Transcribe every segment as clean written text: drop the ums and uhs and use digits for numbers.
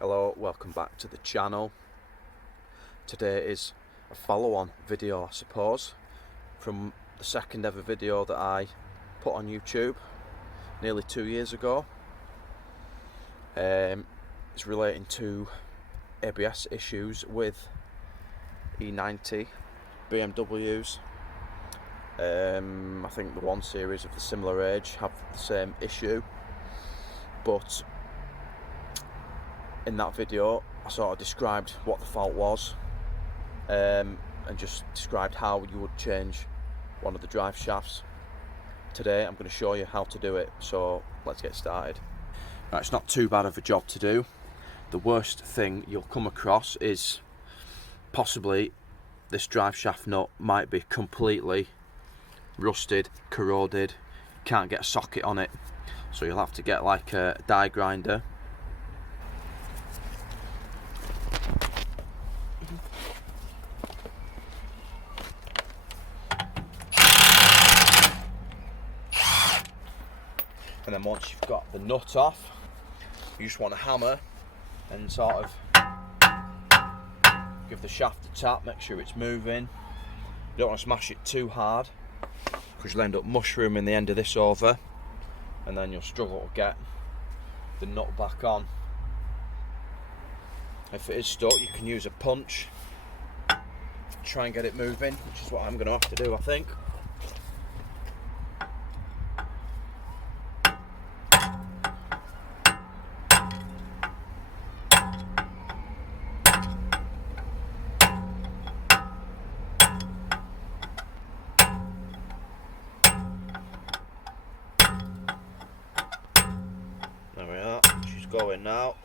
Hello, welcome back to the channel. Today is a follow-on video, I suppose, from the second ever video that I put on YouTube nearly 2 years ago. It's relating to ABS issues with E90 BMWs. I think the 1 Series of the similar age have the same issue, but in that video I sort of described what the fault was, and just described how you would change one of the drive shafts. Today I'm going to show you how to do it, so let's get started. Right, it's not too bad of a job to do. The worst thing you'll come across is possibly this drive shaft nut might be completely rusted, corroded, can't get a socket on it, so you'll have to get like a die grinder. And then once you've got the nut off, you just want to hammer and sort of give the shaft a tap, make sure it's moving. You don't want to smash it too hard, because you'll end up mushrooming the end of this over, and then you'll struggle to get the nut back on. If it is stuck, you can use a punch, try and get it moving, which is what I'm going to have to do, I think. There we are, she's going now.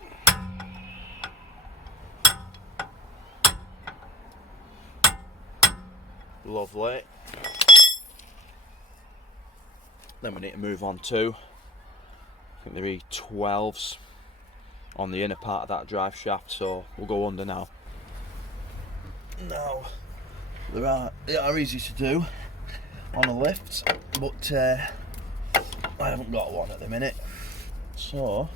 Lovely. Then we need to move on to, I think they're E12s on the inner part of that drive shaft, so we'll go under now. Now, they are easy to do on a lift, but I haven't got one at the minute, so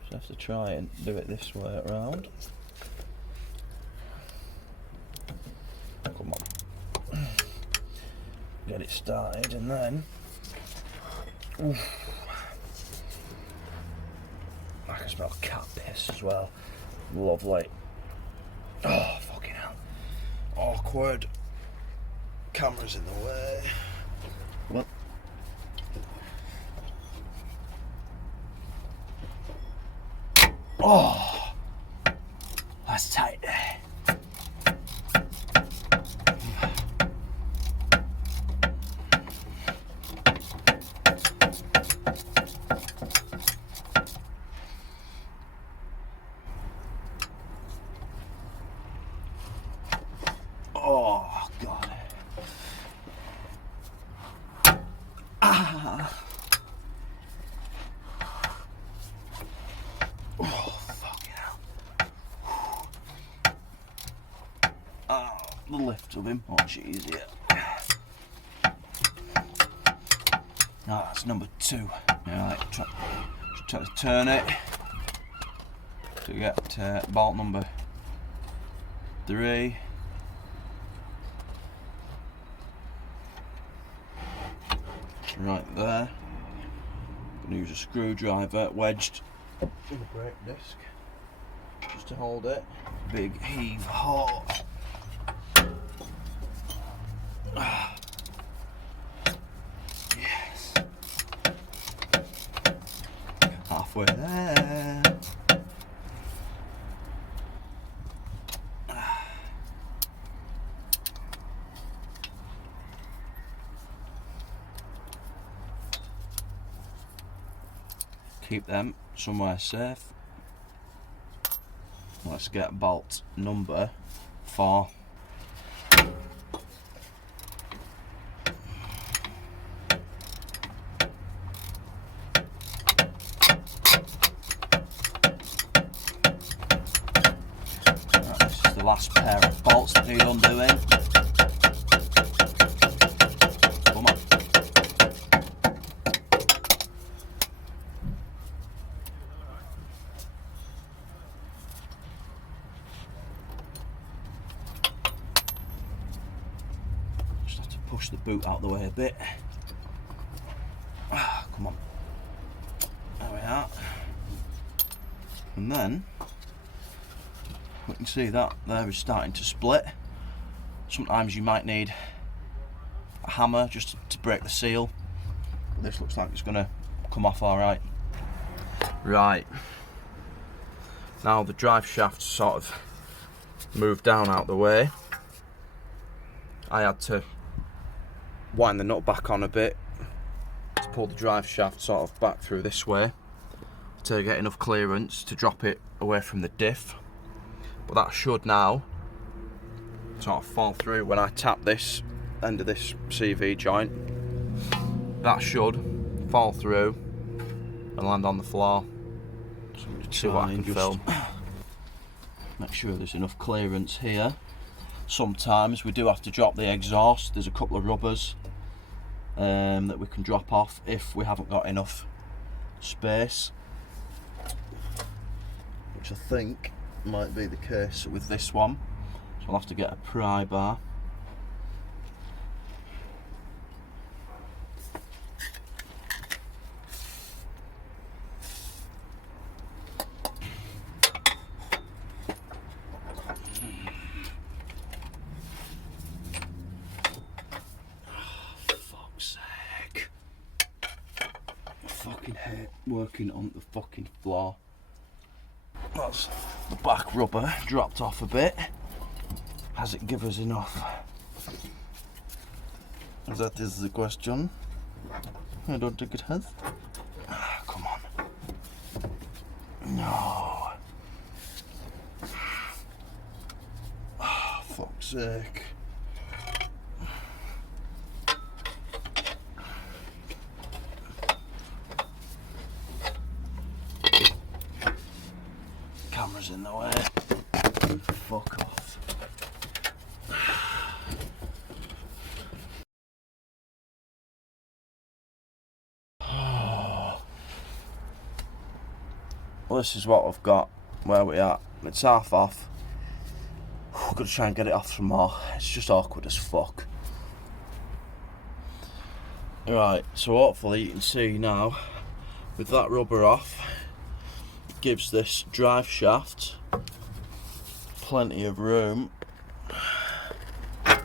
just have to try and do it this way around. Come on, get it started, and then I can smell cat piss as well. Lovely. Oh, fucking hell. Awkward. Camera's in the way. Well, oh, that's tight. Oh, God. Ah. Oh, fucking hell. Oh, the lift will be much easier. Oh, that's number 2. Right, try to turn it to get bolt number 3. Right there. I'm going to use a screwdriver wedged in the brake disc just to hold it. Big heave ho. Yes. Halfway there. Keep them somewhere safe. Let's get bolt number 4. Right, this is the last pair of bolts that need undoing. Come on. push the boot out the way a bit. Come on. There we are. And then we can see that there is starting to split. Sometimes you might need a hammer just to break the seal. This looks like it's going to come off alright. Right. Now the drive shaft sort of moved down out the way. I had to wind the nut back on a bit to pull the drive shaft sort of back through this way to get enough clearance to drop it away from the diff. But that should now sort of fall through when I tap this end of this CV joint. That should fall through and land on the floor. So see what I can film. Make sure there's enough clearance here. Sometimes we do have to drop the exhaust. There's a couple of rubbers that we can drop off if we haven't got enough space, which I think might be the case with this one. So I'll have to get a pry bar. Fucking hate working on the fucking floor. That's the back rubber dropped off a bit. Has it give us enough? That is the question. I don't think it has. Come on. No. Oh, fuck's sake. Camera's in the way. Fuck off. Well, this is what I've got where we are. It's half off. I've got to try and get it off some more. It's just awkward as fuck. Right, so hopefully you can see now with that rubber off, it gives this drive shaft plenty of room to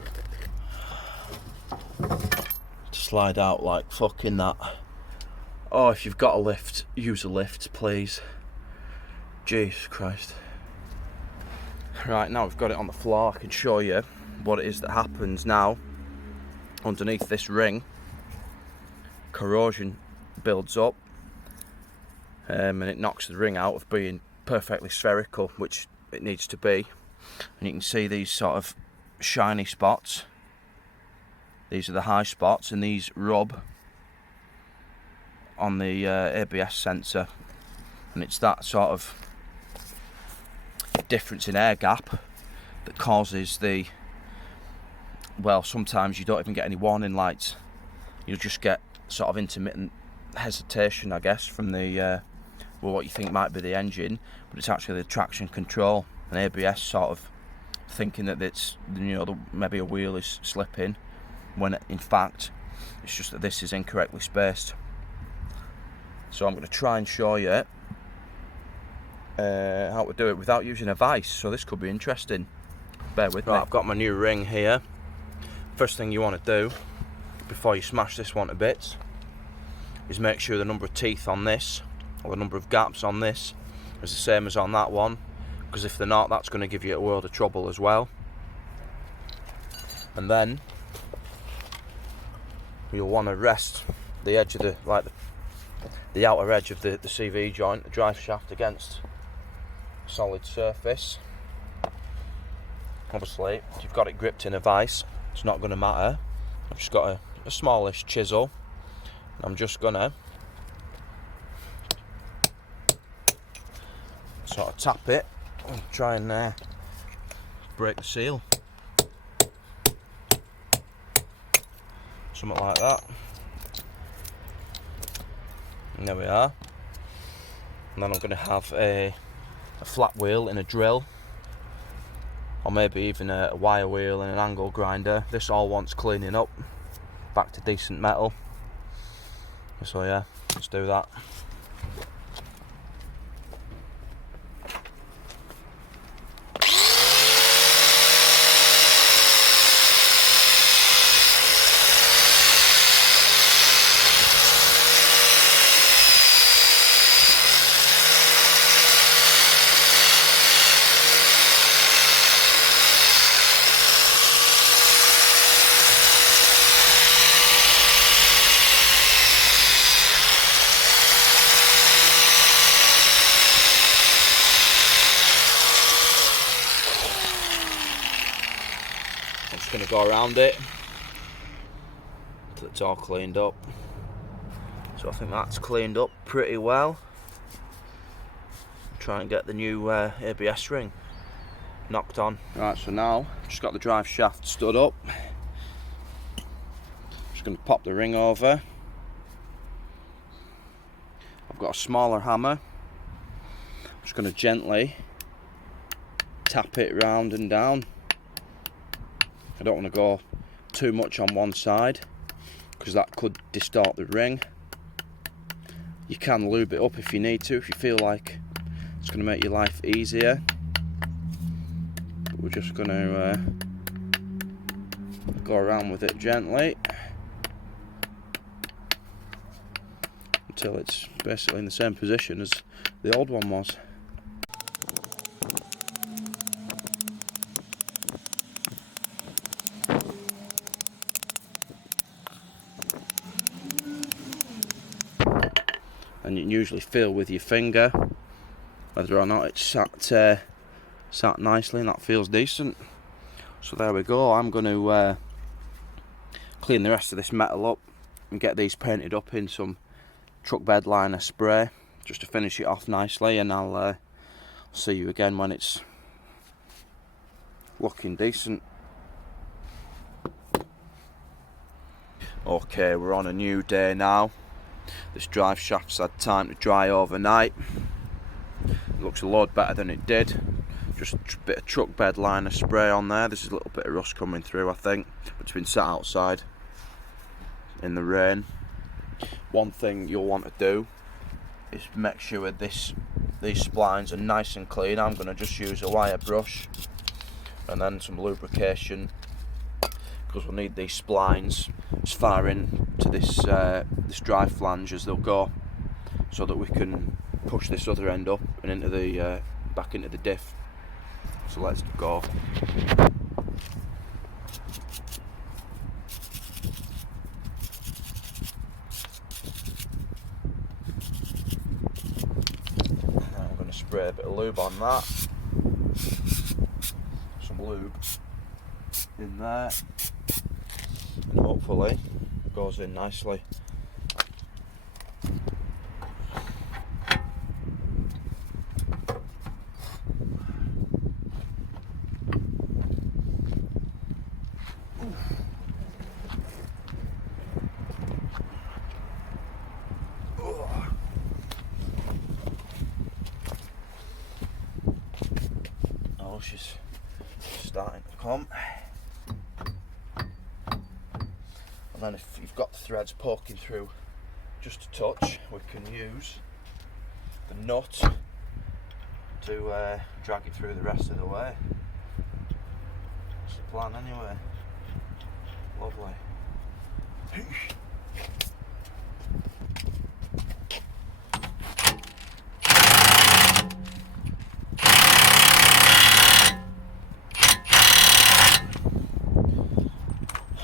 slide out like fucking that. Oh, if you've got a lift, use a lift, please. Jesus Christ. Right, now we've got it on the floor, I can show you what it is that happens now. Underneath this ring, corrosion builds up and it knocks the ring out of being perfectly spherical, which it needs to be. And you can see these sort of shiny spots. These are the high spots, and these rub on the ABS sensor, and it's that sort of difference in air gap that causes the, well, sometimes you don't even get any warning lights. You'll just get sort of intermittent hesitation, I guess, from the well, what you think might be the engine, but it's actually the traction control and ABS sort of thinking that it's, you know, maybe a wheel is slipping, when in fact it's just that this is incorrectly spaced. So I'm going to try and show you how to do it without using a vise, so this could be interesting. Bear with me. I've got my new ring here. First thing you want to do before you smash this one to bits is make sure the number of teeth on this, or the number of gaps on this, is the same as on that one, because if they're not, that's going to give you a world of trouble as well. And then you'll want to rest the edge of the outer edge of the CV joint, the drive shaft, against a solid surface. Obviously, if you've got it gripped in a vise, it's not going to matter. I've just got a smallish chisel. I'm just going to sort of tap it and try and break the seal. Something like that. And there we are. And then I'm going to have a flat wheel in a drill, or maybe even a wire wheel and an angle grinder. This all wants cleaning up. back to decent metal. So yeah, let's do that. I'm just going to go around it until it's all cleaned up. So I think that's cleaned up pretty well. Try and get the new ABS ring knocked on. Right, so now I've just got the drive shaft stood up. Just going to pop the ring over. I've got a smaller hammer. I'm just going to gently tap it round and down. I don't want to go too much on one side because that could distort the ring. You can lube it up if you need to, if you feel like it's going to make your life easier. But we're just going to go around with it gently until it's basically in the same position as the old one was. And you can usually feel with your finger whether or not it's sat nicely, and that feels decent. So there we go. I'm going to clean the rest of this metal up and get these painted up in some truck bed liner spray just to finish it off nicely, and I'll see you again when it's looking decent. Okay, we're on a new day now. This drive shaft's had time to dry overnight. It looks a lot better than it did. Just a bit of truck bed liner spray on there. There's a little bit of rust coming through, I think, but it's been sat outside in the rain. One thing you'll want to do is make sure these splines are nice and clean. I'm going to just use a wire brush and then some lubrication, because we'll need these splines as far into this drive flange as they'll go, so that we can push this other end up and into the back into the diff. So let's go. Now I'm going to spray a bit of lube on that. Some lube in there. And hopefully it goes in nicely. Oh, she's starting to come. And then if you've got the threads poking through just a touch, we can use the nut to drag it through the rest of the way. That's the plan anyway. Lovely.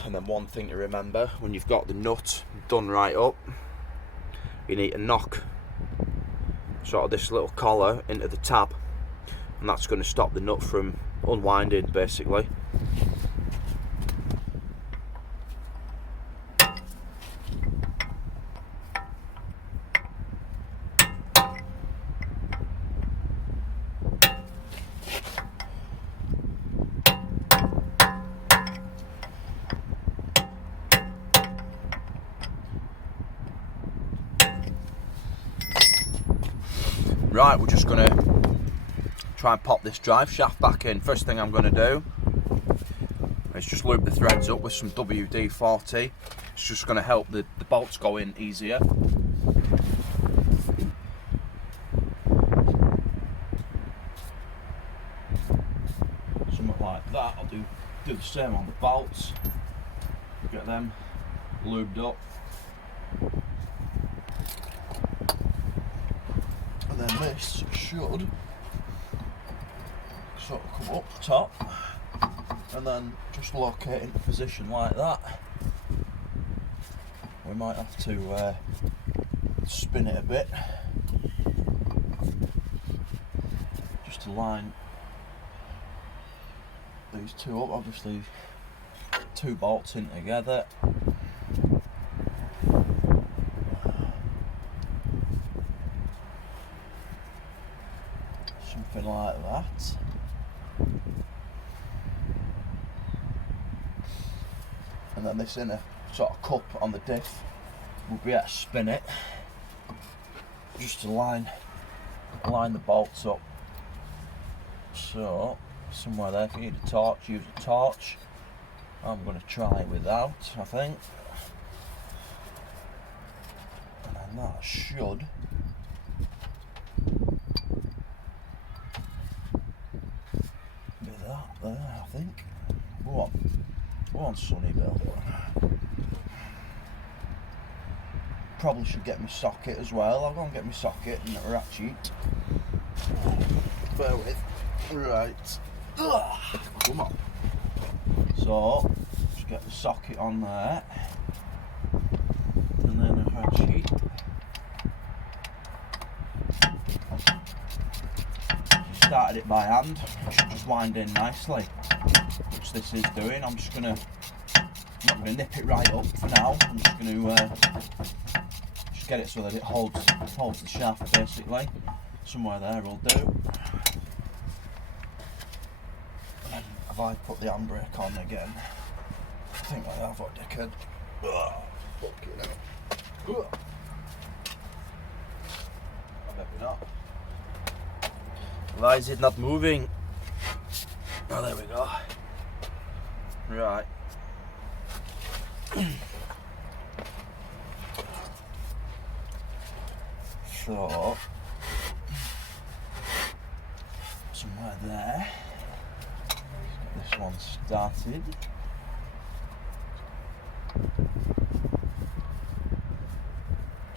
And then one thing to remember, when you've got the nut done right up, you need to knock sort of this little collar into the tab, and that's going to stop the nut from unwinding basically. Right, we're just going to try and pop this drive shaft back in. First thing I'm going to do is just loop the threads up with some WD-40 It's just going to help the bolts go in easier. Something like that. I'll do the same on the bolts. Get them lubed up. And then this should sort of come up top and then just locate into position like that. We might have to spin it a bit just to line these two up. Obviously 2 bolts in together. Something like that. And then this inner sort of cup on the diff, we'll be able to spin it just to line the bolts up. So somewhere there, if you need a torch, use a torch. I'm going to try it without, I think. And then that should be that there, I think. Go on, Sonny Bill. Probably should get my socket as well. I'll go and get my socket and a ratchet. Bear with. Right. Come on. So, just get the socket on there. And then a ratchet. Started it by hand. It should just wind in nicely, which this is doing. I'm not going to nip it right up for now. I'm just going to just get it so that it holds the shaft basically. Somewhere there will do. And then have I put the handbrake on again? I think I have, or dickhead. Fucking hell. Maybe not. Why is it not moving? Oh, there we go. Right. So, somewhere there. Let's get this one started.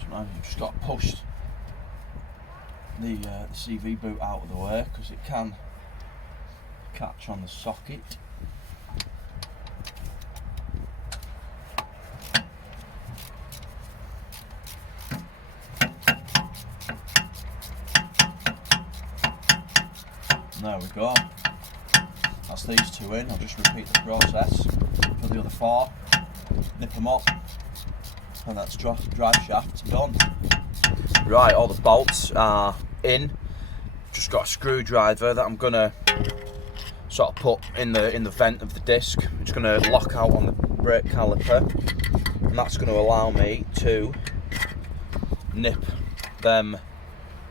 Sometimes you've just got to push the CV boot out of the way because it can catch on the socket. And there we go. That's these 2 in. I'll just repeat the process for the other 4. Nip them up, and that's drive shaft done. Right, all the bolts are in. Just got a screwdriver that I'm gonna sort of put in the vent of the disc. It's gonna lock out on the brake caliper, and that's gonna allow me to nip them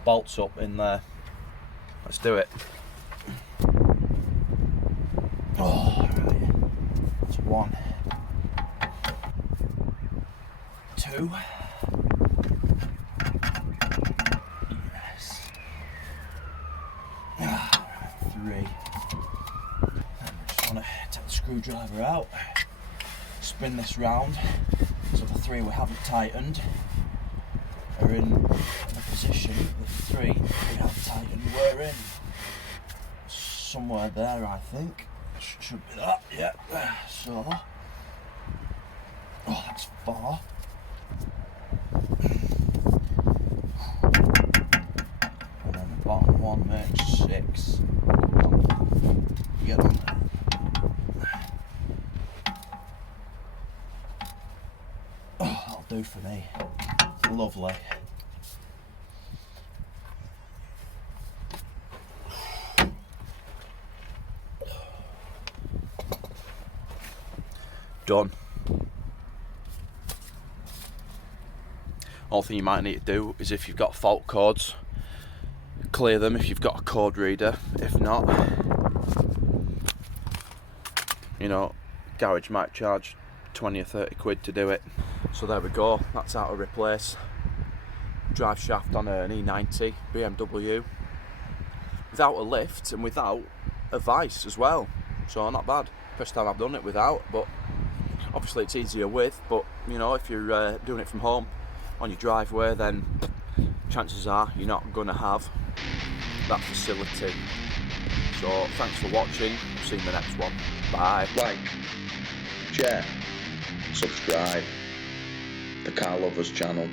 bolts up in there. Let's do it. Oh, right. That's 1, 2. Yes. 3. And I just want to take the screwdriver out, spin this round, so the 3 we haven't tightened are in the position that the 3 we have tightened were in. Somewhere there, I think. Should be that, yeah. So, oh, that's 4. And then the bottom one makes 6. Get on there. Oh, that'll do for me. Lovely. Done. All thing you might need to do is, if you've got fault codes, clear them if you've got a code reader. If not, you know, garage might charge 20 or 30 quid to do it. So there we go, that's how to replace drive shaft on an E90 BMW without a lift and without a vice as well. So not bad. First time I've done it without, but obviously it's easier with. But you know, if you're doing it from home on your driveway, then chances are you're not going to have that facility. So thanks for watching. See you in the next one. Bye. Like, share, subscribe, the Car Lovers channel.